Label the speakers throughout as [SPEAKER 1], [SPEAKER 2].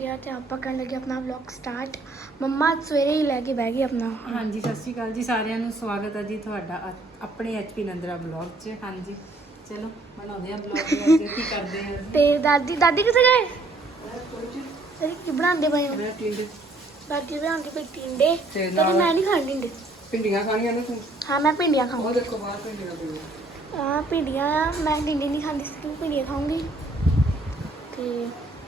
[SPEAKER 1] ਆ ਤੇ ਆਪਾਂ ਕਰਨ ਲੱਗੇ ਆਪਣਾ ਵਲੌਗ ਸਟਾਰਟ। ਮੰਮਾ ਸਵੇਰੇ ਹੀ ਲੈ ਕੇ ਬਹਿ ਗਈ ਆਪਣਾ।
[SPEAKER 2] ਹਾਂਜੀ ਸਤਿ ਸ਼੍ਰੀ ਅਕਾਲ ਜੀ ਸਾਰਿਆਂ ਨੂੰ, ਸਵਾਗਤ ਹੈ ਜੀ ਤੁਹਾਡਾ ਆਪਣੇ HP ਨੰਦਰਾ ਬਲੌਗ 'ਚ। ਹਾਂਜੀ ਚਲੋ ਬਣਾਉਂਦੇ ਆ ਬਲੌਗ ਦੇ ਕੀ ਕਰਦੇ ਆ
[SPEAKER 1] ਤੇ ਦਾਦੀ ਕਿੱਥੇ ਗਏ? ਅਰੇ ਕੀ ਬਣਾਉਂਦੇ ਪਏ ਹੋ?
[SPEAKER 2] ਮੈਂ ਟਿੰਡੇ
[SPEAKER 1] ਦਾਦੀ ਬਣਾਉਂਦੀ ਪਈ ਟਿੰਡੇ
[SPEAKER 2] ਤੇ
[SPEAKER 1] ਤੇ
[SPEAKER 2] ਨਾਲ
[SPEAKER 1] ਮੈਂ ਨਹੀਂ ਖਾਣ ਟਿੰਡੇ।
[SPEAKER 2] ਭਿੰਡੀਆਂ ਖਾਣੀਆਂ ਨੇ ਤੂੰ?
[SPEAKER 1] ਹਾਂ ਮੈਂ ਭਿੰਡੀਆਂ
[SPEAKER 2] ਉਹ
[SPEAKER 1] ਖਾਊਂਗੀ।
[SPEAKER 2] ਦੇਖੋ ਬਾਹਰ ਭਿੰਡੀਆਂ ਪਈਆਂ।
[SPEAKER 1] ਹਾਂ ਭਿੰਡੀਆਂ ਆ, ਮੈਂ ਟਿੰਡੇ ਨਹੀਂ ਖਾਂਦੀ ਸੀ, ਤੂੰ ਭਿੰਡੀਆਂ ਖਾਊਂਗੀ। ਤੇ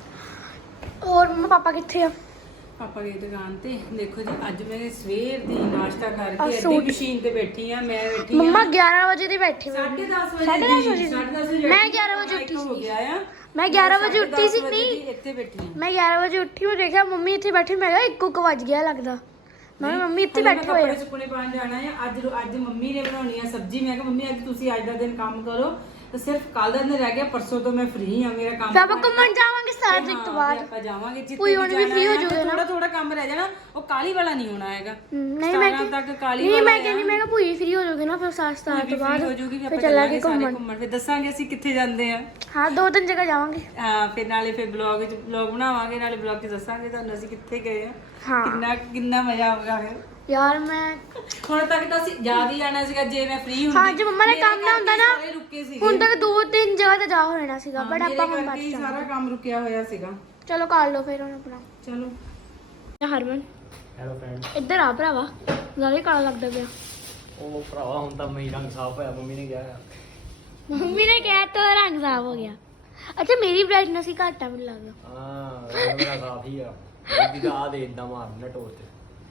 [SPEAKER 1] ਹੋਰ ਮੰਮਾ ਪਾਪਾ ਕਿੱਥੇ ਆ?
[SPEAKER 2] ਪਾਪਾ ਦੀ ਦੁਕਾਨ ਤੇ। ਦੇਖੋ ਜੀ ਅੱਜ ਮੈਂ ਸਵੇਰ ਦੀ ਨਾਸ਼ਤਾ ਕਰਕੇ ਅੱਧੀ
[SPEAKER 1] ਸੂਟ।
[SPEAKER 2] ਮਸ਼ੀਨ ਤੇ ਬੈਠੀ ਆ। ਮੈਂ ਬੈਠੀ
[SPEAKER 1] ਮੰਮਾ 11 ਵਜੇ ਦੀ ਬੈਠੀ ਹੋਈ।
[SPEAKER 2] 10:30 ਵਜੇ
[SPEAKER 1] 10:30 ਵਜੇ
[SPEAKER 2] ਦੀ। 10:30 ਵਜੇ
[SPEAKER 1] ਮੈਂ 11 ਵਜੇ ਉੱਠੀ
[SPEAKER 2] ਹੋ
[SPEAKER 1] ਸੀ।
[SPEAKER 2] ਗਿਆ ਆ।
[SPEAKER 1] ਮੈਂ 11 ਵਜੇ ਉੱਠੀ ਸੀ।
[SPEAKER 2] 10:30 ਵਜੇ
[SPEAKER 1] ਨਹੀਂ
[SPEAKER 2] ਦੀ ਇੱਥੇ ਬੈਠੀ ਆ।
[SPEAKER 1] ਮੈਂ 11 ਵਜੇ ਉੱਠੀ, ਮੈਂ ਦੇਖਿਆ ਮੰਮੀ ਇੱਥੇ ਬੈਠੀ, ਮੈਂ ਕਿਹਾ 1 ਵੱਜ ਗਿਆ ਲੱਗਦਾ। ਮੈਂ ਕਿਹਾ ਮੰਮੀ ਇੱਥੇ ਬੈਠੇ ਹੋਏ ਆ।
[SPEAKER 2] ਕੱਪੜੇ ਸੁੱਕਣੇ ਪਾਉਣ ਜਾਣਾ ਆ। ਅੱਜ ਮੰਮੀ ਨੇ ਬਣਾਉਣੀ ਆ ਸਬਜ਼ੀ। ਮੈਂ ਕਿਹਾ ਮੰਮੀ ਅੱਜ ਤੁਸੀਂ ਅੱਜ ਦਾ ਦਿਨ ਕੰਮ ਕਰੋ ਤੇ ਸਿਰਫ ਕੱਲ ਦਾ ਦਿਨ ਰਹਿ ਗਿਆ, ਪਰਸੋਂ ਤੋਂ ਮੈਂ ਫ੍ਰੀ ਆ। ਮੇਰਾ ਕੰਮ
[SPEAKER 1] ਫਿਰ ਆਪਾਂ ਘੁੰਮਣ ਜਾਵਾਂਗੇ 7 ਵਜੇ ਤੋਂ ਬਾਅਦ।
[SPEAKER 2] ਆਪਾਂ ਜਾਵਾਂਗੇ ਜਿੱਥੇ
[SPEAKER 1] ਕੋਈ ਹੁਣ ਵੀ free ਹੋ ਜਾਊਗਾ ਨਾ।
[SPEAKER 2] ਥੋੜਾ ਕੰਮ ਰਹਿ ਜਾਣਾ, ਉਹ ਕਾਲੀ ਵਾਲਾ ਨਹੀਂ ਹੋਣਾ ਹੈਗਾ।
[SPEAKER 1] ਨਹੀਂ ਮੈਂ
[SPEAKER 2] 17 ਤੱਕ ਕਾਲੀ
[SPEAKER 1] ਨਹੀਂ
[SPEAKER 2] ਵਾਲਾ
[SPEAKER 1] ਮੈਂ ਕਹਿੰਦੀ, ਮੈਂ ਕਿਹਾ ਭੂਈ ਫ੍ਰੀ ਹੋ ਜਾਊਗੀ ਨਾ ਫਿਰ 7 ਤੋਂ ਬਾਅਦ।
[SPEAKER 2] ਹੋ ਜੂਗੀ,
[SPEAKER 1] ਫਿਰ
[SPEAKER 2] ਆਪਾਂ
[SPEAKER 1] ਚੱਲਾਂਗੇ
[SPEAKER 2] ਸਾਰੇ
[SPEAKER 1] ਘੁੰਮਣ।
[SPEAKER 2] ਘੁੰਮਣ। ਫਿਰ ਦੱਸਾਂਗੇ ਅਸੀਂ ਕਿੱਥੇ ਜਾਂਦੇ ਆ।
[SPEAKER 1] ਹਾਂ 2-3 ਜਗ੍ਹਾ ਜਾਵਾਂਗੇ।
[SPEAKER 2] ਹਾਂ ਫਿਰ ਨਾਲੇ ਫਿਰ ਬਲੌਗ ਬਣਾਵਾਂਗੇ, ਨਾਲੇ ਬਲੌਗ 'ਚ ਦੱਸਾਂਗੇ ਤੁਹਾਨੂੰ ਅਸੀਂ ਕਿੱਥੇ ਗਏ ਆ।
[SPEAKER 1] ਹਾਂ
[SPEAKER 2] ਕਿੰਨਾ ਮਜ਼ਾ ਆਊਗਾ ਫਿਰ।
[SPEAKER 1] ਯਾਰ ਮੈਂ
[SPEAKER 2] ਹੁਣ ਤੱਕ ਤਾਂ ਅਸੀਂ ਜਾ ਵੀ ਜਾਣਾ ਸੀਗਾ ਜੇ ਮੈਂ ਫ੍ਰੀ ਹੁੰਦੀ।
[SPEAKER 1] ਹਾਂ ਜੇ ਮੰਮਾ ਨੇ ਕੰਮ ਨਾ ਹੁੰਦਾ ਨਾ
[SPEAKER 2] ਸਾਰੇ ਰੁਕੇ ਸੀਗੇ।
[SPEAKER 1] ਹੁਣ ਤੱਕ 2-3 ਜਗ੍ਹਾ ਤੇ ਜਾ ਹੋ ਜਾਣਾ ਸੀਗਾ, ਬਟ
[SPEAKER 2] ਮੇਰੇ
[SPEAKER 1] ਆਪਾਂ ਹੁਣ
[SPEAKER 2] ਕਰਕੇ
[SPEAKER 1] ਬਾਅਦ
[SPEAKER 2] ਹੀ
[SPEAKER 1] ਚ
[SPEAKER 2] ਸਾਰਾ ਕੰਮ ਰੁਕਿਆ ਹੋਇਆ ਸੀਗਾ।
[SPEAKER 1] ਚਲੋ ਕਰ ਲਓ ਫਿਰ ਹੁਣ ਆਪਣਾ।
[SPEAKER 2] ਚਲੋ
[SPEAKER 1] ਹਰਮਨ
[SPEAKER 3] ਹੈਲੋ ਫਰੈਂਡ।
[SPEAKER 1] ਇੱਧਰ ਆ ਭਰਾਵਾ, ਜ਼ਿਆਦਾ ਹੀ ਕਾਲਾ ਲੱਗਦਾ ਪਿਆ।
[SPEAKER 3] ਉਹ ਭਰਾਵਾ ਹੁਣ ਤਾਂ ਮੇਰੀ ਰੰਗ ਸਾਫ ਹੋਇਆ, ਮੰਮੀ ਨੇ ਕਿਹਾ।
[SPEAKER 1] ਮੰਮੀ ਨੇ ਕਿਹਾ ਤਾਂ ਰੰਗ ਸਾਫ ਹੋ ਗਿਆ। ਅੱਛਾ ਮੇਰੀ ਬ੍ਰਾਈਟਨੈਸ ਹੀ ਘੱਟ ਆ ਮੈਨੂੰ ਲੱਗਦਾ।
[SPEAKER 3] ਹਾਂ ਰੰਗ ਮੇਰਾ ਸਾਫ ਹੀ ਆ। ਦੀਦੀ ਦਾ ਆ ਦੇ ਇਦਾਂ ਮਾਰਨਾ ਟੋਰ ਤੇ।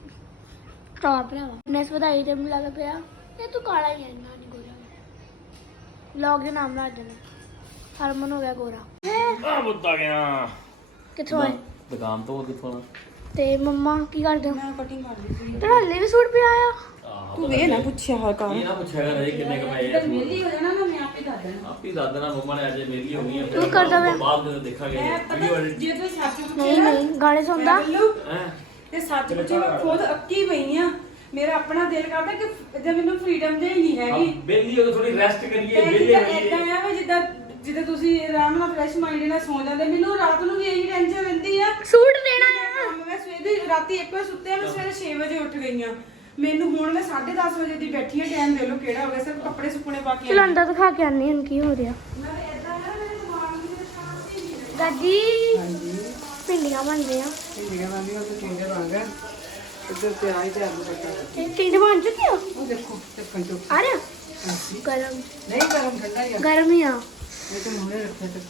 [SPEAKER 1] ਟੌਪ ਭਰਾਵਾ ਨੈਸ ਵਧਾਈ ਤੇ ਮੈਨੂੰ ਲੱਗਦਾ ਪਿਆ ਇਹ ਤੂੰ ਕਾਲਾ ਹੀ ਹੈ, ਇੰਨਾ ਨਹੀਂ ਗੋਰਾ। ਵਲੌਗ ਦਾ ਨਾਮ ਲਾ ਦੇਣਾ, ਹਰਮਨ ਹੋ ਗਿਆ ਗੋਰਾ।
[SPEAKER 3] ਆ ਬੁੱਤਾ ਗਿਆ
[SPEAKER 1] ਕਿੱਥੋਂ ਆਏ?
[SPEAKER 3] ਦੁਕਾਨ ਤੋਂ ਕਿੱਥੋਂ?
[SPEAKER 1] ਤੇ ਮੰਮਾ ਕੀ ਕਰਦੇ ਹੋ?
[SPEAKER 2] ਮੈਂ ਕਟਿੰਗ ਕਰ ਲਈ ਸੀ।
[SPEAKER 1] ਤੇ ਹਲੇ ਵੀ ਸੂਟ ਪਿਆ ਆ।
[SPEAKER 2] ਤੂੰ ਇਹ ਨਾ ਪੁੱਛਿਆ ਹਾਂ ਕੰਮ।
[SPEAKER 3] ਇਹ ਨਾ ਪੁੱਛਿਆ ਕਰ ਕਿੰਨੇ ਕਮਾਏ ਆ।
[SPEAKER 2] ਮੇਰੀ ਹੋ ਜਾਣਾ ਨਾ, ਮੈਂ ਆਪੇ ਦੱਸ ਦੇਣਾ।
[SPEAKER 3] ਆਪੀ ਦੱਸ ਦੇਣਾ ਮੰਮਾ ਨੇ ਅੱਜ ਮੇਰੀ ਹੋ ਗਈ ਆ।
[SPEAKER 1] ਤੂੰ ਕਰਦਾ ਵੇ?
[SPEAKER 3] ਬਾਅਦ ਵਿੱਚ ਦੇਖਾਂਗੇ ਵੀਡੀਓ ਐਡਿਟ।
[SPEAKER 2] ਜੇ ਤੂੰ ਸੱਚ
[SPEAKER 1] ਨਹੀਂ ਨਹੀਂ ਗਾਣੇ ਸੁਣਦਾ।
[SPEAKER 3] ਹੈ
[SPEAKER 2] ਤੇ ਸੱਚ ਪੁੱਛੇ ਮੈਂ ਖੁਦ ਅੱਕੀ ਪਈ ਆ। ਮੇਰਾ ਆਪਣਾ ਦਿਲ ਕਰਦਾ ਕਿ ਜੇ ਮੈਨੂੰ ਫ੍ਰੀडम ਦੇ ਹੀ ਨਹੀਂ ਹੈਗੀ।
[SPEAKER 3] ਬੇਲੀ ਉਹ ਥੋੜੀ ਰੈਸਟ ਕਰੀਏ,
[SPEAKER 2] ਤੇ
[SPEAKER 3] ਬੇਲੇ
[SPEAKER 2] ਜਿੱਦਾਂ
[SPEAKER 3] ਹੋਈਏ।
[SPEAKER 2] ਏਦਾਂ ਆ ਵੀ ਜਿੱਦਾਂ ਤੁਸੀਂ ਆਰਾਮ ਨਾਲ ਫਰੈਸ਼ ਮਾਈਂਡ ਨਾਲ ਸੌ ਜਾਂਦੇ, ਮੈਨੂੰ ਰਾਤ ਨੂੰ ਵੀ ਇਹੀ ਟੈਨਸ਼ਨ ਰਹਿੰਦੀ ਆ।
[SPEAKER 1] ਸੂਟ ਦੇਣਾ ਆ।
[SPEAKER 2] ਮੈਂ ਸਵੇਰੇ ਰਾਤੀ 1 ਵਜੇ ਸੁੱਤੇ ਆ, ਮੈਂ ਸਵੇਰੇ 6 ਵਜੇ ਉੱਠ ਗਈ ਆ। ਮੈਨੂੰ ਹੁਣ ਮੈਂ 10:30 ਵਜੇ ਦੀ ਬੈਠੀ ਆ। ਟਾਈਮ ਦੇ ਲੋ ਕਿਹੜਾ ਹੋ ਗਿਆ, ਸਿਰਫ ਕੱਪੜੇ ਸੁੱਕਣੇ ਪਾ ਕੇ
[SPEAKER 1] ਚਲੋ ਅੰਦਰ ਦਿਖਾ ਕੇ ਆਨੀ ਹੁਣ ਕੀ ਹੋ ਰਿਹਾ।
[SPEAKER 2] ਮੈਂ ਏਦਾਂ ਹੈ ਮੇਰੇ ਦਿਮਾਗ ਵਿੱਚ ਸ਼ਾਂਤੀ ਨਹੀਂ।
[SPEAKER 1] ਦਾਦੀ
[SPEAKER 2] ਹਾਂਜੀ
[SPEAKER 1] ਭਿੰਡੀਆਂ ਬਣ ਰਹੀਆਂ।
[SPEAKER 2] ਭਿੰਡੀਆਂ ਬਣਦੀਆਂ ਤੇ ਟਿੰਡੇ ਬਣ ਗਏ। ਇੱਧਰ ਤੇ ਆਈ ਤੇ ਆਲੂ ਕੱਟਾ।
[SPEAKER 1] ਤੇ ਟਿੰਡੇ ਬਣ ਚੁੱਕੇ ਆ?
[SPEAKER 2] ਉਹ ਦੇਖੋ ਚੱਕਣ ਚੋ
[SPEAKER 1] ਆ ਰਿਹਾ ਗਰਮ
[SPEAKER 2] ਨਹੀਂ ਗਰਮ ਠੰਡਾ ਹੀ ਆ।
[SPEAKER 1] ਗਰਮ ਹੀ ਆ
[SPEAKER 2] ਇਹ ਤੇ ਮੁਹਰੇ ਰੱਖਿਆ ਤੇ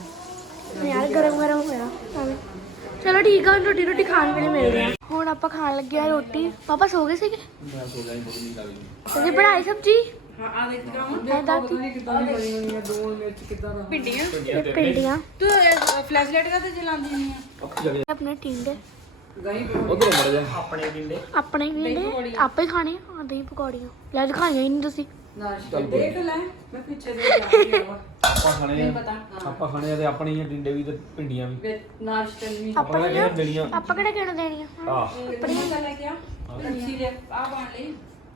[SPEAKER 2] ਕਰਤੇ
[SPEAKER 1] ਯਾਰ, ਗਰਮ ਹੋਇਆ ਭਾਵੇਂ। ਚਲੋ ਠੀਕ ਆ, ਹੁਣ ਰੋਟੀ ਖਾਣ ਵੇਲੇ ਮਿਲਦੇ ਆ। ਹੁਣ ਆਪਾਂ ਖਾਣ ਲੱਗੇ ਆ ਰੋਟੀ। ਪਾਪਾ ਸੋ ਗਏ ਸੀਗੇ?
[SPEAKER 3] ਮੈਂ ਸੋ ਗਿਆ, ਬਹੁਤ ਨੀਂਦ ਆ ਗਈ।
[SPEAKER 1] ਤੁਸੀਂ ਬਣਾਈ ਸਬਜੀ?
[SPEAKER 2] ਹਾਂ ਆ ਦੇਖ ਦਿਖਾਉਂ।
[SPEAKER 1] ਮੈਂ ਦਾਦੀ
[SPEAKER 2] ਕਿੱਦਾਂ ਦੀ ਬਣੀ ਹੋਣੀ ਆ, ਦੋ ਮਿਰਚ ਕਿੱਦਾਂ ਦਾ। ਭਿੰਡੀਆਂ
[SPEAKER 1] ਤੇ ਭਿੰਡੀਆਂ
[SPEAKER 2] ਤੂੰ ਫਲੈਸ਼ ਲਾਈਟ ਕਾ ਤੇ ਜਲਾਉਂਦੀ ਨਹੀਂ ਆ?
[SPEAKER 3] ਅੱਖੀ ਜਗੇ
[SPEAKER 1] ਆਪਣੇ ਟਿੰਡੇ
[SPEAKER 2] ਗਈ
[SPEAKER 3] ਉਧਰ ਮੜ ਜਾ। ਆਪਣੇ ਪਿੰਡੇ
[SPEAKER 1] ਆਪਣੇ ਟਿੰਡੇ ਆਪੇ ਹੀ ਖਾਣੇ ਆ। ਦਹੀਂ ਪਕੌੜੀਆਂ ਲੈ ਦਿਖਾਈਆਂ ਹੀ ਨਹੀਂ ਤੁਸੀਂ।
[SPEAKER 2] ਨਾਸ਼ਤਾ ਦੇਖ ਲੈ, ਮੈਂ ਪਿੱਛੇ ਦੇ ਜਾ ਰਹੀ ਆ।
[SPEAKER 3] ਆਪਾਂ ਖਾਣੇ
[SPEAKER 2] ਨਹੀਂ
[SPEAKER 3] ਆ,
[SPEAKER 2] ਪਤਾ
[SPEAKER 3] ਆਪਾਂ ਖਾਣੇ ਆ ਤੇ ਆਪਣੀਆਂ ਟਿੰਡੇ ਵੀ ਤੇ ਭਿੰਡੀਆਂ ਵੀ।
[SPEAKER 2] ਨਾਸ਼ਤਾ ਵੀ
[SPEAKER 3] ਆਪਾਂ ਲੈ ਕੇ ਦੇਣੀਆਂ।
[SPEAKER 1] ਆਪਾਂ ਕਿਹੜਾ ਕਿਹਨੂੰ ਦੇਣੀਆਂ?
[SPEAKER 3] ਆਹ
[SPEAKER 2] ਆਪਣੀ ਗੱਲ ਹੈ ਕਿਆ ਅੱਛੀ ਦੇ ਆ ਬਣ ਲਈ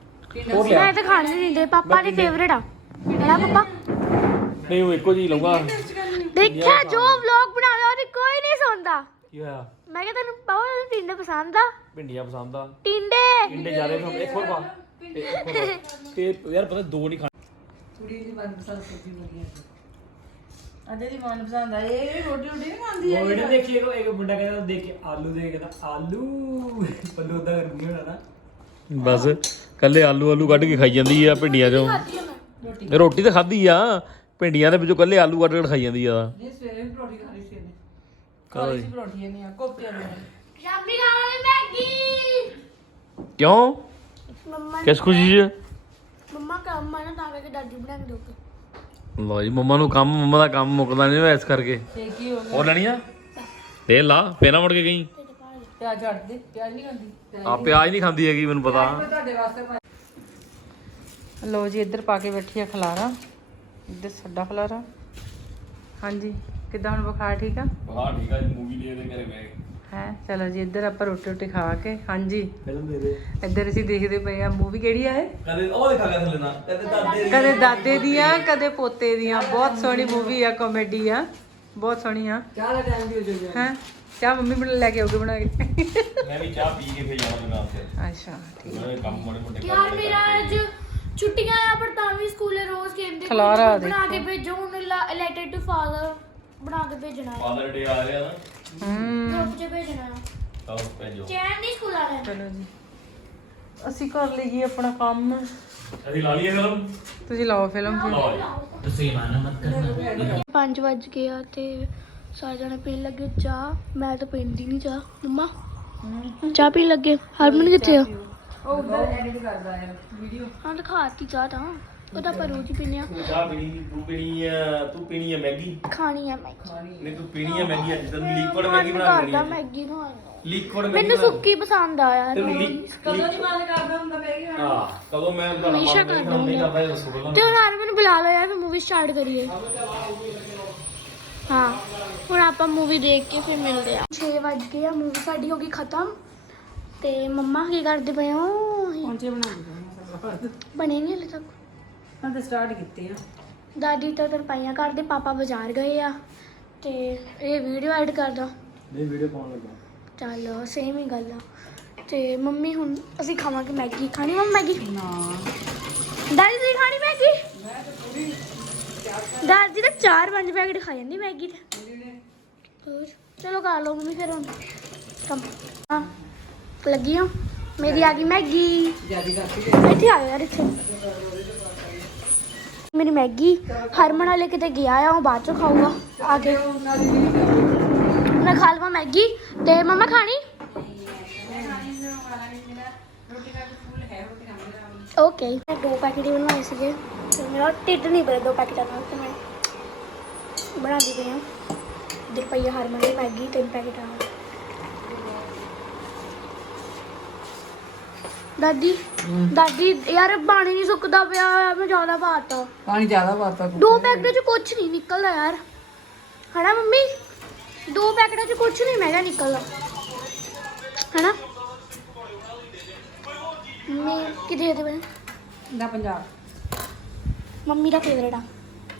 [SPEAKER 3] ਹੋਰ ਲਿਆ।
[SPEAKER 1] ਮੈਂ ਤਾਂ ਖਾਣੇ ਨਹੀਂ ਦੇ, ਪਾਪਾ ਦੀ ਫੇਵਰੇਟ ਆ ਹੈ ਪਾਪਾ।
[SPEAKER 3] ਨਹੀਂ ਉਹ ਇੱਕੋ ਜੀ ਲਊਗਾ।
[SPEAKER 1] ਦੇਖਿਆ ਜੋ ਵਲੌਗ ਬਣਾਉਂਦਾ ਉਹਦੀ ਕੋਈ ਨਹੀਂ ਸੁਣਦਾ।
[SPEAKER 3] ਕੀ ਹੋਇਆ?
[SPEAKER 1] ਮੈਂ ਕਿਹਾ ਤੈਨੂੰ ਪਾਪਾ ਤੈਨੂੰ ਟਿੰਡੇ ਪਸੰਦ ਆ?
[SPEAKER 3] ਭਿੰਡੀਆਂ ਪਸੰਦ ਆ।
[SPEAKER 1] ਟਿੰਡੇ
[SPEAKER 3] ਟਿੰਡੇ ਜਾ ਰਹੇ ਨੇ, ਇੱਕ ਹੋਰ ਪਾ ਤੇ ਇੱਕ ਹੋਰ ਪਾ। ਤੇ ਯਾਰ ਪਤਾ ਦੋ ਨਹੀਂ ਖਾਣੇ।
[SPEAKER 2] ਕੁੜੀ ਦੀ ਮਨਪਸੰਦ ਸਬਜ਼ੀ ਬਣੀ ਹੈ। ਅਜੇ ਦੀ ਮਨਪਸੰਦ ਆ। ਇਹ ਰੋਟੀ ਨਹੀਂ ਖਾਂਦੀ
[SPEAKER 3] ਉਹ ਵੀਡੀਓ ਦੇਖੀ ਇੱਕ ਮੁੰਡਾ ਕਹਿੰਦਾ ਦੇਖ ਕੇ ਆਲੂ ਦੇ ਕਹਿੰਦਾ ਆਲੂ ਪੱਲੂ ਉਦਾਂ ਕਰਨੀ ਹੋਣਾ ਨਾ। ਬਸ ਕੱਲੇ ਆਲੂ ਕੱਢ ਕੇ ਖਾਈ ਜਾਂਦੀ ਆ ਭਿੰਡੀਆਂ ਚੋਂ। ਰੋਟੀ ਤਾਂ ਖਾਧੀ ਆ, ਭਿੰਡੀਆਂ ਦੇ ਵਿੱਚੋਂ ਕੱਲੇ ਆਲੂ ਕੱਢ ਕੇ ਖਾਈ ਜਾਂਦੀ ਆ।
[SPEAKER 2] ਨਹੀਂ ਸਵੇਰੇ ਵੀ ਪਰੌਂਠੀ ਖਾ ਲਈ ਸੀ ਇਹਨੇ।
[SPEAKER 3] ਕਦੋਂ
[SPEAKER 2] ਸੀ ਪਰੌਂਠੀ ਨਹੀਂ ਆ, ਕੋਫਤੇ ਨੇ।
[SPEAKER 1] ਸ਼ਾਮੀ ਖਾਵਾਂਗੇ ਮੈਗੀ।
[SPEAKER 3] ਕਿਉਂ?
[SPEAKER 1] ਮੰਮਾ
[SPEAKER 3] ਕਿਸ ਖੁਸ਼ੀ 'ਚ?
[SPEAKER 1] ਮੰਮਾ ਕੰਮ ਆ ਨਾ ਤਾਂ ਕਰਕੇ ਦਾਦੀ ਬਣਾ ਕੇ ਦੋਗੇ।
[SPEAKER 3] ਲਓ ਜੀ ਮੰਮਾ ਨੂੰ ਕੰਮ, ਮੰਮਾ ਦਾ ਕੰਮ ਮੁੱਕਦਾ ਨਹੀਂ ਹੋਇਆ ਇਸ ਕਰਕੇ।
[SPEAKER 2] ਤੇ ਕੀ ਹੋ ਗਿਆ?
[SPEAKER 3] ਹੋਰ ਲੈਣੀ ਆ? ਤੇ ਲਾ ਫੇਰ ਮੁੜ ਕੇ ਗਈ।
[SPEAKER 2] ਪਿਆਜ਼ ਛੱਡ ਦੇ, ਪਿਆਜ਼ ਨਹੀਂ ਖਾਂਦੀ।
[SPEAKER 3] ਆ ਪਿਆਜ਼ ਨਹੀਂ ਖਾਂਦੀ ਹੈਗੀ ਮੈਨੂੰ ਪਤਾ।
[SPEAKER 2] ਤੁਹਾਡੇ ਵਾਸਤੇ ਲੋ ਜੀ ਇੱਧਰ ਪਾ ਕੇ ਬੈਠੀ ਆ ਖਲਾਰਾ। ਇੱਧਰ ਸਾਡਾ ਖਲਾਰਾ। ਹਾਂਜੀ ਕਿੱਦਾਂ ਹੁਣ ਬੁਖਾਰ ਠੀਕ ਆ?
[SPEAKER 3] ਹਾਂ ਠੀਕ ਆ ਜੀ, ਮੂਵੀ ਦੇਖਦੇ ਘਰੇ ਬੈ ਕੇ।
[SPEAKER 2] ਹੈ ਚਲੋ ਜੀ ਇੱਧਰ ਆਪਾਂ ਰੋਟੀ ਖਾ ਕੇ। ਹਾਂਜੀ
[SPEAKER 3] ਫਿਲਮ ਦੇ ਦੇ।
[SPEAKER 2] ਇੱਧਰ ਅਸੀਂ ਦੇਖਦੇ ਪਏ ਆ ਮੂਵੀ। ਕਿਹੜੀ ਆ ਇਹ?
[SPEAKER 3] ਕਦੇ ਉਹ ਦਿਖਾ ਗਿਆ ਥੱਲੇ ਨਾ, ਕਦੇ ਦਾਦੇ ਦੀ।
[SPEAKER 2] ਕਦੇ ਦਾਦੇ ਦੀਆਂ ਕਦੇ ਪੋਤੇ ਦੀਆਂ। ਬਹੁਤ ਸੋਹਣੀ ਮੂਵੀ ਆ, ਕਾਮੇਡੀ ਆ, ਬਹੁਤ ਸੋਹਣੀ ਆ। ਚਾਹ ਦਾ ਟਾਈਮ ਵੀ ਹੋ ਜਾਊਗਾ ਹੈ। ਚਾਹ ਮੰਮੀ ਬਣਾ ਲੈ ਕੇ ਆਉਗੇ ਬਣਾ ਕੇ।
[SPEAKER 3] ਮੈਂ ਵੀ ਚਾਹ ਪੀ ਕੇ ਫੇਰ ਜਾਣਾ ਦੁਕਾਨ ਤੇ।
[SPEAKER 2] ਅੱਛਾ ਠੀਕ।
[SPEAKER 3] ਮੈਂ ਕੰਮ ਮੋੜੇ ਮੋਟੇ
[SPEAKER 1] ਯਾਰ ਮੇਰਾ ਅੱਜ ਛੁੱਟੀਆਂ ਆ ਪਰ ਤਾਂ ਵੀ ਸਕੂਲੇ ਰੋਜ਼ ਕਹਿੰਦੇ
[SPEAKER 2] ਖਲਾਰਾ
[SPEAKER 1] ਬਣਾ ਕੇ ਭੇਜੋ। ਹੁਣ ਲੈਟਰ ਟੂ ਫਾਦਰ ਬਣਾ ਕੇ ਭੇਜਣਾ ਹੈ।
[SPEAKER 3] ਫਾਦਰ ਡੇ ਆ ਰਿਹਾ ਨਾ।
[SPEAKER 1] ਗਰੁੱਪ 'ਚ ਭੇਜਣਾ ਹੈ।
[SPEAKER 3] ਤਾਂ ਭੇਜੋ।
[SPEAKER 1] ਚੈਨ ਨਹੀਂ ਸਕੂਲ ਵਾਲਿਆਂ ਨੇ।
[SPEAKER 2] ਚਲੋ ਜੀ ਅਸੀਂ ਕਰ ਲਈਏ ਆਪਣਾ ਕੰਮ।
[SPEAKER 3] ਅਸੀਂ ਲਾ ਲਈਏ ਫਿਲਮ।
[SPEAKER 2] ਤੁਸੀਂ ਲਾਓ ਫਿਲਮ ਫਿਰ।
[SPEAKER 3] ਤੁਸੀਂ ਮਾਨਾ ਮਤ ਕਰਨਾ।
[SPEAKER 1] 5 ਵਜ ਗਏ ਆ ਤੇ ਸਾਰੇ ਜਣੇ ਪੀਣ ਲੱਗੇ ਚਾਹ। ਮੈਂ ਤਾਂ ਪੀਂਦੀ ਨਹੀਂ ਚਾਹ। ਮੰਮਾ ਚਾਹ ਪੀਣ ਲੱਗੇ। ਹਰਮਨ ਕਿੱਥੇ ਆ?
[SPEAKER 2] ਉਹ ਉਧਰ ਐਡਿਟ ਕਰਦਾ ਹੈ ਵੀਡੀਓ।
[SPEAKER 1] ਹਾਂ ਦਿਖਾਤੀ ਚਾਹ ਤਾਂ ਉਹਦਾ ਪਰ ਰੋਜ਼ ਹੀ ਪੀਂਦੇ ਆ।
[SPEAKER 3] ਤੂੰ ਚਾਹ ਪੀਣੀ, ਤੂੰ ਪੀਣੀ ਆ ਮੈਗੀ।
[SPEAKER 1] ਖਾਣੀ ਆ ਮੈਂ।
[SPEAKER 3] ਨਹੀਂ ਤੂੰ ਪੀਣੀ ਆ ਮੈਗੀ। ਅੱਜ ਤੈਨੂੰ ਲਿਕਵਿਡ ਮੈਗੀ ਬਣਾ ਕੇ
[SPEAKER 1] ਕਰਦਾ
[SPEAKER 3] ਦੇਣੀ।
[SPEAKER 1] ਮੈਗੀ ਖਾਣ
[SPEAKER 3] ਲਿਕਵਿਡ ਮੈਗੀ
[SPEAKER 1] ਮੈਨੂੰ ਸੁੱਕੀ ਪਸੰਦ ਆ ਯਾਰ।
[SPEAKER 3] ਤੈਨੂੰ
[SPEAKER 2] ਕਦੋਂ ਦੀ ਮਨ ਕਰਦਾ ਹੁੰਦਾ ਮੈਗੀ ਖਾਣ
[SPEAKER 3] ਹਾਂ ਕਦੋਂ ਮੈਂ
[SPEAKER 1] ਹਮੇਸ਼ਾ ਕਰਦਾ
[SPEAKER 3] ਨਹੀਂ
[SPEAKER 1] ਹੁੰਦਾ।
[SPEAKER 3] ਕਰਦਾ ਦੱਸੋ ਪਹਿਲਾਂ।
[SPEAKER 1] ਤੇ ਹੁਣ ਹਰਮਨ ਬੁਲਾ ਲਓ ਯਾਰ ਫਿਰ ਮੂਵੀ ਸਟਾਰਟ ਕਰੀਏ। ਹਾਂ ਹੁਣ ਆਪਾਂ ਮੂਵੀ ਦੇਖ ਕੇ ਫਿਰ ਮਿਲਦੇ ਆ। 6 ਵਜ ਗਏ ਆ। ਮੂਵੀ ਸਾਡੀ ਹੋ ਗਈ ਖਤਮ ਤੇ ਮੰਮਾ ਕੀ ਕਰਦੇ ਪਏ ਹੋ?
[SPEAKER 2] ਪਹੁੰਚੇ ਬਣਾ ਕੇ
[SPEAKER 1] ਬਣੇ ਨਹੀਂ ਹਲੇ ਤੱਕ।
[SPEAKER 2] ਹਾਂ ਤੇ ਸਟਾਰਟ ਕੀਤੇ ਆ।
[SPEAKER 1] ਦਾਦੀ ਤਾਂ ਤਰਪਾਈਆਂ ਕਰਦੇ, ਪਾਪਾ ਬਾਜ਼ਾਰ ਗਏ ਆ ਤੇ ਇਹ ਵੀਡੀਓ ਐਡ ਕਰਦਾ।
[SPEAKER 3] ਨਹੀਂ ਵੀਡੀਓ ਪਾਉਣ ਲੱਗਾ।
[SPEAKER 1] ਚੱਲ ਸੇਮ ਹੀ ਗੱਲ ਆ। ਤੇ ਮੰਮੀ ਹੁਣ ਅਸੀਂ ਖਾਵਾਂਗੇ ਮੈਗੀ। ਖਾਣੀ ਮੰਮੀ ਮੈਗੀ?
[SPEAKER 2] ਨਾ
[SPEAKER 1] ਦਾਦੀ ਤੁਸੀਂ ਖਾਣੀ ਮੈਗੀ? ਦਾਦੀ ਤਾਂ 4-5 ਪੈਕਟ ਖਾ ਜਾਂਦੀ ਮੈਗੀ ਦੇ। ਹੋਰ ਚਲੋ ਖਾ ਲਓ ਮੰਮੀ ਫਿਰ ਹੁਣ ਕੰਮ। ਹਾਂ ਲੱਗੀ ਆ। ਮੇਰੀ ਆ ਗਈ ਮੈਗੀ।
[SPEAKER 2] ਜਿਆਦੀ ਕਰਤੀ
[SPEAKER 1] ਇੱਥੇ ਆਇਓ ਯਾਰ ਇੱਥੇ। ਮੇਰੀ ਮੈਗੀ ਹਰਮਨ ਵਾਲੇ ਕਿਤੇ ਗਿਆ ਆ। ਉਹ ਬਾਅਦ ਚੋਂ ਖਾਊਗਾ ਆ ਕੇ। ਮੈਂ ਖਾ ਲਵਾਂ ਮੈਗੀ ਤੇ ਮੰਮਾ ਖਾਣੀ? ਓਕੇ। ਮੈਂ 2 ਪੈਕਟ ਹੀ ਬਣਵਾਏ ਸੀਗੇ ਤੇ ਮੇਰਾ ਢਿੱਡ ਨਹੀਂ ਭਰਿਆ 2 ਪੈਕਟਾਂ ਨਾਲ ਤੇ ਮੈਂ ਬਣਾਉਂਦੀ ਪਈ ਹਾਂ। ਦੇਖ ਪਈ ਹਰਮਨ ਦੀ ਮੈਗੀ 3 ਪੈਕਟ ਆ। ਦਾਦੀ ਦਾਦੀ ਯਾਰ ਪਾਣੀ ਨਹੀਂ ਸੁੱਕਦਾ ਪਿਆ। ਮੈਂ ਜ਼ਿਆਦਾ ਪਾਤਾ।
[SPEAKER 2] ਪਾਣੀ ਜ਼ਿਆਦਾ ਪਾਤਾ
[SPEAKER 1] 2 ਪੈਕਟਾਂ 'ਚ ਕੁਝ ਨਹੀਂ ਨਿਕਲਦਾ ਯਾਰ। ਹਨਾ ਮੰਮੀ? 2 ਪੈਕਟਾਂ 'ਚ ਕੁਝ ਨਹੀਂ ਮੈਂ ਕਿਹਾ ਨਿਕਲਦਾ ਹਨਾ। ਮੈਂ ਕਿ ਦੇ ਦੇ
[SPEAKER 2] ਦਾ ਪੰਜਾਬ
[SPEAKER 1] ਮੰਮੀ ਦਾ ਫੇਵਰੇਟ ਆ।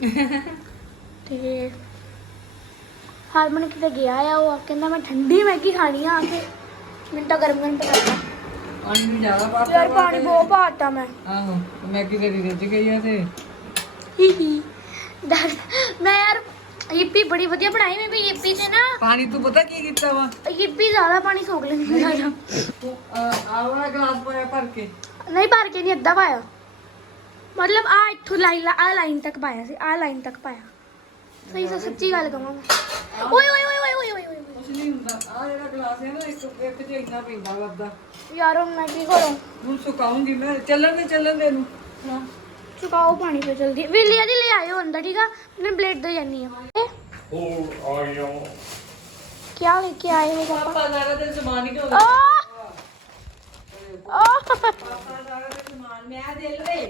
[SPEAKER 1] ਤੇ ਹਰਮਨ ਕਿਤੇ ਗਿਆ ਆ। ਉਹ ਕਹਿੰਦਾ ਮੈਂ ਠੰਡੀ ਮੈਗੀ ਖਾਣੀ ਆ ਕੇ। ਮੈਨੂੰ ਤਾਂ ਗਰਮ ਗਰਮ ਪਸੰਦ ਆ।
[SPEAKER 2] ਪਾਣੀ ਵੀ ਜ਼ਿਆਦਾ ਪਾਤਾ
[SPEAKER 1] ਯਾਰ ਪਾਣੀ ਬਹੁਤ ਪਾਤਾ ਮੈਂ।
[SPEAKER 2] ਆਹੋ ਮੈਗੀ ਤੇਰੀ ਰਿੱਝ ਗਈ ਆ ਤੇ
[SPEAKER 1] ਹੀ ਹੀ ਮੈਂ ਯਾਰ ਯਿੱਪੀ ਬੜੀ ਵਧੀਆ ਬਣਾਈ। ਮੈਂ ਵੀ ਯਿੱਪੀ 'ਚ ਨਾ
[SPEAKER 2] ਪਾਣੀ ਤੂੰ ਪਤਾ ਕੀ ਕੀਤਾ ਵਾ?
[SPEAKER 1] ਯਿੱਪੀ ਜ਼ਿਆਦਾ ਪਾਣੀ ਸੋਖ ਲੈਂਦੀ ਆ।
[SPEAKER 2] ਤੂੰ ਆਹ ਵਾਲਾ ਗਲਾਸ ਪਾਇਆ ਭਰ ਕੇ।
[SPEAKER 1] ਨਹੀਂ ਭਰ ਕੇ ਨਹੀਂ ਅੱਧਾ ਪਾਇਆ। ਮਤਲਬ ਆ ਇੱਥੋਂ ਲਾਈਨ ਤੱਕ ਪਾਇਆ ਸੀ। ਆ ਲਾਈਨ ਤੱਕ ਪਾਇਆ। ਸਹੀ ਸੱਚੀ ਗੱਲ ਕਹਾਂ ਮੈਂ। ਓਏ ਓਏ ਓਏ ਓਏ ਓਏ ਓਏ ਓਏ
[SPEAKER 2] ਕੁਛ ਨਹੀਂ ਹੁੰਦਾ। ਆ ਜਿਹੜਾ ਗਲਾਸ ਹੈ ਨਾ ਇੱਕ ਚ ਇੰਨਾ ਪੈਂਦਾ ਵੱਧਦਾ।
[SPEAKER 1] ਯਾਰ ਹੁਣ ਮੈਂ ਕੀ ਕਰਾਂ?
[SPEAKER 2] ਹੁਣ ਸੁਕਾਉਂਗੀ ਮੈਂ। ਚੱਲਣ ਦੇ ਇਹਨੂੰ। ਹਾਂ
[SPEAKER 1] ਚੁਕਾਓ ਪਾਣੀ ਤੇ ਜਲਦੀ। ਵਿਲੀਆ ਦੀ ਲੈ ਆਇਓ ਅੰਦਰ ਠੀਕ ਆ। ਮੈਂ ਪਲੇਟ ਦੇ ਜਾਨੀ ਆ।
[SPEAKER 3] ਹੋਰ ਆ ਗਿਆ।
[SPEAKER 1] क्या लेके आए हो पापा?
[SPEAKER 2] ਪਾਪਾ ਸਾਰਾ ਦਿਨ ਸਮਾਨ ਹੀ ਢੋਦਾ।
[SPEAKER 1] पापा
[SPEAKER 2] ਸਾਰਾ ਦਿਨ ਸਮਾਨ ਮੈਂ ਦੇ ਲਵੇ।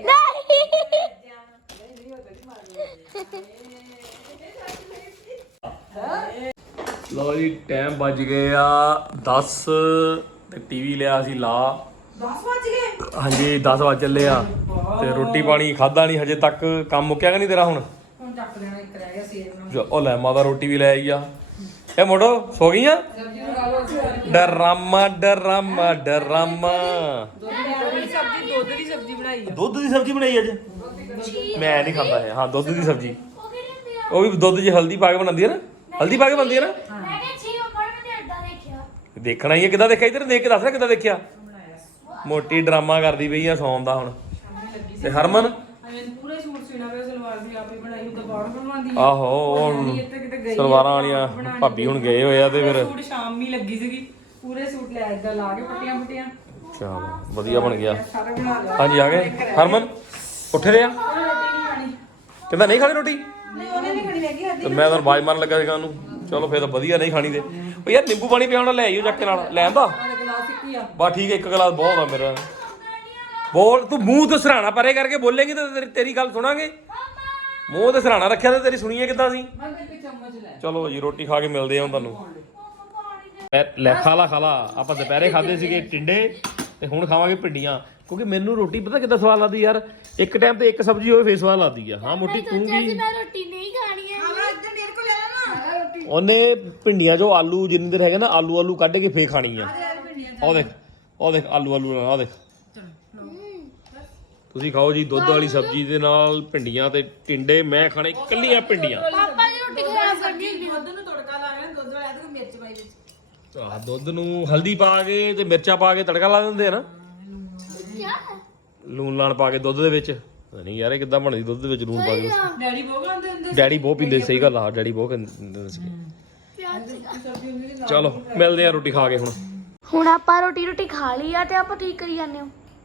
[SPEAKER 3] ਲੋ ਜੀ ਟਾਈਮ ਵੱਜ ਗਏ ਆ 10 ਤੇ ਟੀਵੀ ਲਿਆ ਸੀ ਲਾ।
[SPEAKER 2] 10 ਵਜ ਗਏ?
[SPEAKER 3] ਹਾਂਜੀ 10 ਵਜ ਚੱਲੇ ਆ ਤੇ ਰੋਟੀ ਪਾਣੀ ਖਾਦਾ ਨਹੀਂ ਹਜੇ ਤੱਕ। ਕੰਮ ਮੁੱਕਿਆ ਕਿ ਨਹੀਂ ਤੇਰਾ? ਹੁਣ
[SPEAKER 2] ਹੁਣ ਚੱਕ ਲੈਣਾ ਇੱਕ ਰਹਿ ਗਿਆ ਸੇਬ ਨੂੰ।
[SPEAKER 3] ਉਹ ਲੈ ਮਾਤਾ ਰੋਟੀ ਵੀ ਲੈ ਆਈ ਆ। ਇਹ ਮੋੜੋ ਸੋ ਗਈਆਂ?
[SPEAKER 2] ਸਬਜ਼ੀ ਨੂੰ ਖਾ ਲਓ।
[SPEAKER 3] Drama drama drama.
[SPEAKER 2] ਦੁੱਧ ਦੀ ਸਬਜ਼ੀ ਬਣਾਈ ਆ।
[SPEAKER 3] ਦੁੱਧ ਦੀ ਸਬਜ਼ੀ ਬਣਾਈ ਅੱਜ? ਮੈਂ ਨਹੀਂ ਖਾਂਦਾ ਇਹ। ਹਾਂ ਦੁੱਧ ਦੀ ਸਬਜ਼ੀ। ਉਹ ਵੀ ਦੁੱਧ 'ਚ ਹਲਦੀ ਪਾ ਕੇ ਬਣਾਉਂਦੀ ਹੈ ਨਾ? ਹਲਦੀ ਪਾ ਕੇ ਬਣਦੀ ਹੈ ਨਾ?
[SPEAKER 1] मैं क्या छी ऊपर में ऐसा देखिया।
[SPEAKER 3] ਦੇਖਣਾ ਹੀ ਹੈ। ਕਿੱਦਾਂ ਦੇਖਿਆ? ਇਧਰ ਦੇਖ ਕੇ ਦੱਸ ਰਿਹਾ ਕਿੱਦਾਂ ਦੇਖਿਆ। ਮੋਟੀ ਡਰਾਮਾ ਕਰਦੀ ਪਈ ਆ ਸੌਣ ਦਾ ਹੁਣ। ਤੇ ਹਰਮਨ
[SPEAKER 2] ਮੈਨੂੰ ਪੂਰੇ ਸੂਟ ਸੀਣਾ ਪਿਆ। ਸਲਵਾਰ ਵੀ ਆਪੇ ਬਣਾਈ। ਉਹ ਤਾਂ ਬਾਹਰ ਬਣਵਾਉਂਦੀ ਆ।
[SPEAKER 3] ਆਹੋ ਹੁਣ ਸਲਵਾਰਾਂ ਵਾਲੀਆਂ ਭਾਬੀ ਹੁਣ ਗਏ ਹੋਏ ਆ ਤੇ ਫਿਰ
[SPEAKER 2] ਸੂਟ ਸ਼ਾਮ ਹੀ ਲੱਗੀ ਸੀਗੀ। ਪੂਰੇ ਸੂਟ ਲੈ ਇਦਾਂ ਲਾ ਕੇ ਪੱਟੀਆਂ
[SPEAKER 3] ਚਲੋ ਵਧੀਆ ਬਣ ਗਿਆ।
[SPEAKER 2] ਸਾਰਾ ਬਣਾ ਲਿਆ।
[SPEAKER 3] ਹਾਂਜੀ ਆ ਗਏ। ਹਰਮਨ ਉੱਠੇ ਦੇ ਆ?
[SPEAKER 2] ਰੋਟੀ ਨਹੀਂ ਖਾਣੀ।
[SPEAKER 3] ਕਹਿੰਦਾ ਨਹੀਂ ਖਾਣੀ ਰੋਟੀ?
[SPEAKER 2] ਨਹੀਂ ਉਹਨੇ ਨਹੀਂ ਖਾਣੀ ਮੈਗੀ ਖਾਦੀ।
[SPEAKER 3] ਤੇ ਮੈਂ ਤਾਂ ਬਾਜ ਮਾਰਨ ਲੱਗਾ ਸੀਗਾ ਉਹਨੂੰ। ਚਲੋ ਫਿਰ ਤਾਂ ਵਧੀਆ ਨਹੀਂ ਖਾਣੀ ਤੇ। ਉਹ ਯਾਰ ਨਿੰਬੂ ਪਾਣੀ ਪਿਆਉਣਾ ਲੈ ਆਈਓ ਚੱਕ ਕੇ ਨਾਲ। ਲੈ ਆਂਦਾ?
[SPEAKER 2] ਆਹ ਗਲਾਸ ਇੱਕ ਹੀ ਆ।
[SPEAKER 3] ਬਾ ਠੀਕ ਹੈ ਇੱਕ ਗਲਾਸ ਬਹੁਤ ਆ ਮੇਰਾ। ਬੋਲ ਤੂੰ ਮੂੰਹ ਤੇ ਸਰਾਣਾ ਪਰੇ ਕਰਕੇ ਬੋਲੇਂਗੀ ਤੇ ਤੇਰੀ ਗੱਲ ਸੁਣਾਂਗੇ। ਮੂੰਹ ਤੇ ਸਰਾਣਾ ਰੱਖਿਆ ਤੇ ਤੇਰੀ ਸੁਣੀਏ ਕਿੱਦਾਂ ਸੀ?
[SPEAKER 2] ਮੈਂ ਤਾਂ ਇੱਕ ਚਮਚ ਲੈ।
[SPEAKER 3] ਚਲੋ ਜੀ ਰੋਟੀ ਖਾ ਕੇ ਮਿਲਦੇ ਆ ਹੁਣ ਤੁਹਾਨੂੰ। ਲੈ ਖਾ ਲਾ। ਆਪਾਂ ਦੁਪਹਿਰੇ ਖਾਦੇ ਸੀਗੇ ਟਿੰਡੇ ਤੇ ਹੁਣ ਖਾਵਾਂਗੇ ਭਿੰਡੀਆਂ। ਕਿਉਂਕਿ ਮੈਨੂੰ ਰੋਟੀ ਪਤਾ ਕਿੱਦਾਂ ਸਵਾਦ ਲੱਗਦੀ ਯਾਰ। ਇੱਕ ਟਾਈਮ ਤੇ ਇੱਕ ਸਬਜ਼ੀ ਹੋਵੇ ਫੇਰ ਸਵਾਦ ਲੱਗਦੀ ਆ। ਹਾਂ ਮੋਟੀ ਤੂੰ ਵੀ
[SPEAKER 1] मैं रोटी नहीं खानी है।
[SPEAKER 2] ਇੱਧਰ ਮੇਰੇ ਕੋਲ ਲੈ ਲੈ ਨਾ।
[SPEAKER 3] ਉਹਨੇ ਭਿੰਡੀਆਂ ਚੋਂ ਆਲੂ ਜਿੰਨੀ ਦੇਰ ਹੈਗੇ ਨਾ ਆਲੂ ਕੱਢ ਕੇ ਫੇਰ ਖਾਣੀ ਆ। ਉਹ ਦੇਖ ਆਲੂ ਨਾਲ ਆ ਦੇਖ। ਤੁਸੀਂ ਖਾਓ ਜੀ ਦੁੱਧ ਵਾਲੀ ਸਬਜ਼ੀ ਦੇ ਨਾਲ ਭਿੰਡੀਆਂ ਤੇ ਟਿੰਡੇ। ਮੈਂ ਖਾਣੇ ਇਕੱਲੀਆਂ ਭਿੰਡੀਆਂ।
[SPEAKER 1] ਪਾਪਾ ਦੀ ਰੋਟੀ ਖਰਾਬ ਕਰਨੀ
[SPEAKER 2] ਦੁੱਧ ਨੂੰ ਤੜਕਾ ਲਾ ਲੈਣਾ, ਦੁੱਧ ਵਾਲਾ ਤੇ ਮਿਰਚ ਪਾਈ ਵਿੱਚ।
[SPEAKER 3] ਦੁੱਧ ਨੂੰ ਹਲਦੀ ਪਾ ਕੇ ਤੇ ਮਿਰਚਾਂ ਪਾ ਕੇ ਤੜਕਾ ਲਾ ਦਿੰਦੇ ਆ ਨਾ। ਲੂਣ ਲਾਣ ਪਾ ਕੇ ਦੁੱਧ ਦੇ ਵਿੱਚ। ਨਹੀਂ ਯਾਰ ਇਹ ਕਿੱਦਾਂ ਬਣਦੀ ਦੁੱਧ ਦੇ ਵਿੱਚ ਲੂਣ ਪਾ ਕੇ?
[SPEAKER 2] ਡੈਡੀ ਬਹੁਤ ਖਾਂਦੇ ਹੁੰਦੇ।
[SPEAKER 3] ਡੈਡੀ ਬਹੁਤ ਪੀਂਦੇ, ਸਹੀ ਗੱਲ ਆ, ਡੈਡੀ ਬਹੁਤ ਖਾਂਦੇ ਸੀ। ਚਲੋ ਮਿਲਦੇ ਆ ਰੋਟੀ ਖਾ ਕੇ
[SPEAKER 1] ਹੁਣ ਆਪਾਂ ਰੋਟੀ ਖਾ ਲਈ ਆ ਤੇ ਆਪਾਂ ਕੀ ਕਰੀ ਜਾਂਦੇ ਹੋ?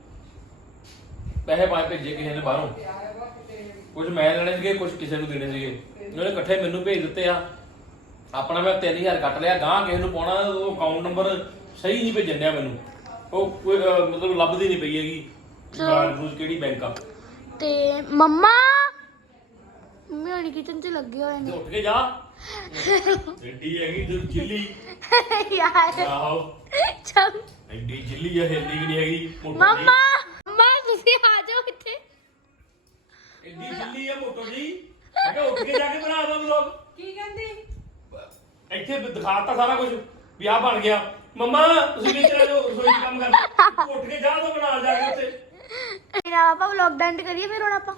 [SPEAKER 3] ਪੈਸੇ ਪਾਏ ਭੇਜੇ ਕਿਸੇ ਨੇ ਬਾਹਰੋਂ, ਕੁਝ ਮੈਂ ਲੈਣੇ ਸੀਗੇ, ਕੁਝ ਕਿਸੇ ਨੂੰ ਦੇਣੇ ਸੀਗੇ। ਉਹਨੇ ਇਕੱਠੇ ਮੈਨੂੰ ਭੇਜ ਦਿੱਤੇ ਆ। ਆਪਣਾ ਮੈਂ 3000 ਕੱਟ ਲਿਆ, ਗਾਂ ਕਿਸੇ ਨੂੰ ਪਾਉਣਾ। ਉਹ ਅਕਾਊਂਟ ਨੰਬਰ ਸਹੀ ਨਹੀਂ ਭੇਜਣ ਡਿਆ ਮੈਨੂੰ। ਉਹ ਕੋਈ ਮਤਲਬ ਲੱਭਦੀ ਨਹੀਂ ਪਈ ਹੈਗੀ ਕਿਹੜੀ ਬੈਂਕ ਆ।
[SPEAKER 1] ਤੇ ਮੰਮਾ ਹੋਣੀ ਕਿਚਨ 'ਚ ਲੱਗੇ ਹੋਏ ਨੇ।
[SPEAKER 3] ਉੱਠ ਕੇ ਜਾ। ਐਡੀ ਹੈਗੀ ਤੂੰ ਜਿੱਲੀ
[SPEAKER 1] ਯਾਰ
[SPEAKER 3] ਆਹੋ,
[SPEAKER 1] ਚੱਲ
[SPEAKER 3] ਐਡੀ ਜਿੱਲੀ ਆ, ਹਿੱਲਦੀ ਵੀ ਨਹੀਂ ਹੈਗੀ।
[SPEAKER 1] ਮੰਮਾ ਤੁਸੀਂ ਆ ਜਾਓ ਇੱਥੇ।
[SPEAKER 3] ਐਡੀ ਜਿੱਲੀ ਆ ਮੋਟੋ ਜੀ। ਮੈਂ ਕਿਹਾ ਉੱਠ ਕੇ ਜਾ ਕੇ ਬਣਾ ਦੋ ਵਲੌਗ।
[SPEAKER 2] ਕੀ ਕਹਿੰਦੀ?
[SPEAKER 3] ਇੱਥੇ ਦਿਖਾਤਾ ਸਾਰਾ ਕੁਝ ਵੀ ਆ ਬਣ ਗਿਆ। ਮੰਮਾ ਤੁਸੀਂ ਵਿੱਚ ਰਹਿ ਜਾਓ, ਰਸੋਈ 'ਚ ਕੰਮ ਕਰ। ਉੱਠ ਕੇ ਜਾ ਦੋ ਬਣਾ ਜਾ ਕੇ ਉੱਥੇ।
[SPEAKER 1] ਨਾ ਆਪਾਂ ਵਲੌਗ ਦਾ ਐਂਡ ਕਰੀਏ ਫਿਰ। ਹੁਣ ਆਪਾਂ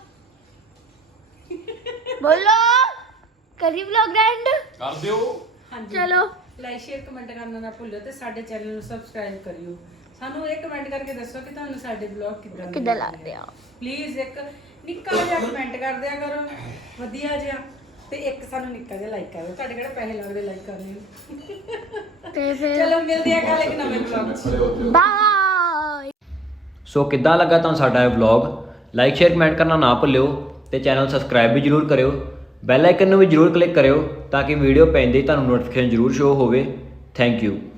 [SPEAKER 1] ਬੋਲੋ ਕਰੀ ਵਲੌਗ ਦਾ ਐਂਡ
[SPEAKER 3] ਕਰ ਦਿਓ।
[SPEAKER 2] ਹਾਂਜੀ
[SPEAKER 1] ਚਲੋ
[SPEAKER 2] ਲਾਈਕ ਸ਼ੇਅਰ ਕਮੈਂਟ ਕਰਨਾ ਨਾ ਭੁੱਲਿਓ ਤੇ ਸਾਡੇ ਚੈਨਲ ਨੂੰ ਸਬਸਕ੍ਰਾਈਬ ਕਰਿਓ। ਸਾਨੂੰ ਇੱਕ ਕਮੈਂਟ ਕਰਕੇ ਦੱਸੋ ਕਿ ਤੁਹਾਨੂੰ ਸਾਡੇ ਵਲੌਗ
[SPEAKER 1] ਕਿੱਦਾਂ ਲੱਗਦੇ ਆ।
[SPEAKER 2] ਪਲੀਜ਼ ਇੱਕ ਨਿੱਕਾ ਜਿਹਾ ਕਮੈਂਟ ਕਰ ਦਿਆ ਕਰੋ, ਵਧੀਆ ਜਿਹਾ। ਤੇ ਇੱਕ ਸਾਨੂੰ ਨਿੱਕਾ ਜਿਹਾ ਲਾਈਕ ਕਰੋ। ਤੁਹਾਡੇ ਕਿਹੜੇ ਪੈਸੇ ਲੱਗਦੇ ਲਾਈਕ ਕਰਨੇ ਨੂੰ।
[SPEAKER 1] ਤੇ ਫਿਰ
[SPEAKER 2] ਚਲੋ ਮਿਲਦੇ ਆ ਕੱਲ ਇੱਕ ਨਵੇਂ ਵਲੌਗ 'ਚ।
[SPEAKER 1] ਬਾਏ।
[SPEAKER 4] ਸੋ ਕਿੱਦਾਂ ਲੱਗਾ ਤੁਹਾਨੂੰ ਸਾਡਾ ਇਹ ਵਲੌਗ? ਲਾਈਕ ਸ਼ੇਅਰ ਕਮੈਂਟ ਕਰਨਾ ਨਾ ਭੁੱਲਿਓ ਤੇ ਚੈਨਲ ਸਬਸਕ੍ਰਾਈਬ ਵੀ ਜਰੂਰ ਕਰਿਓ। ਬੈਲ ਆਈਕਨ ਨੂੰ ਵੀ ਜਰੂਰ ਕਲਿੱਕ ਕਰਿਓ ਤਾਂ ਕਿ ਵੀਡੀਓ ਪੈਂਦੇ ਹੀ ਤੁਹਾਨੂੰ ਨੋਟੀਫਿਕੇਸ਼ਨ ਜਰੂਰ ਸ਼ੋ ਹੋਵੇ। Thank you.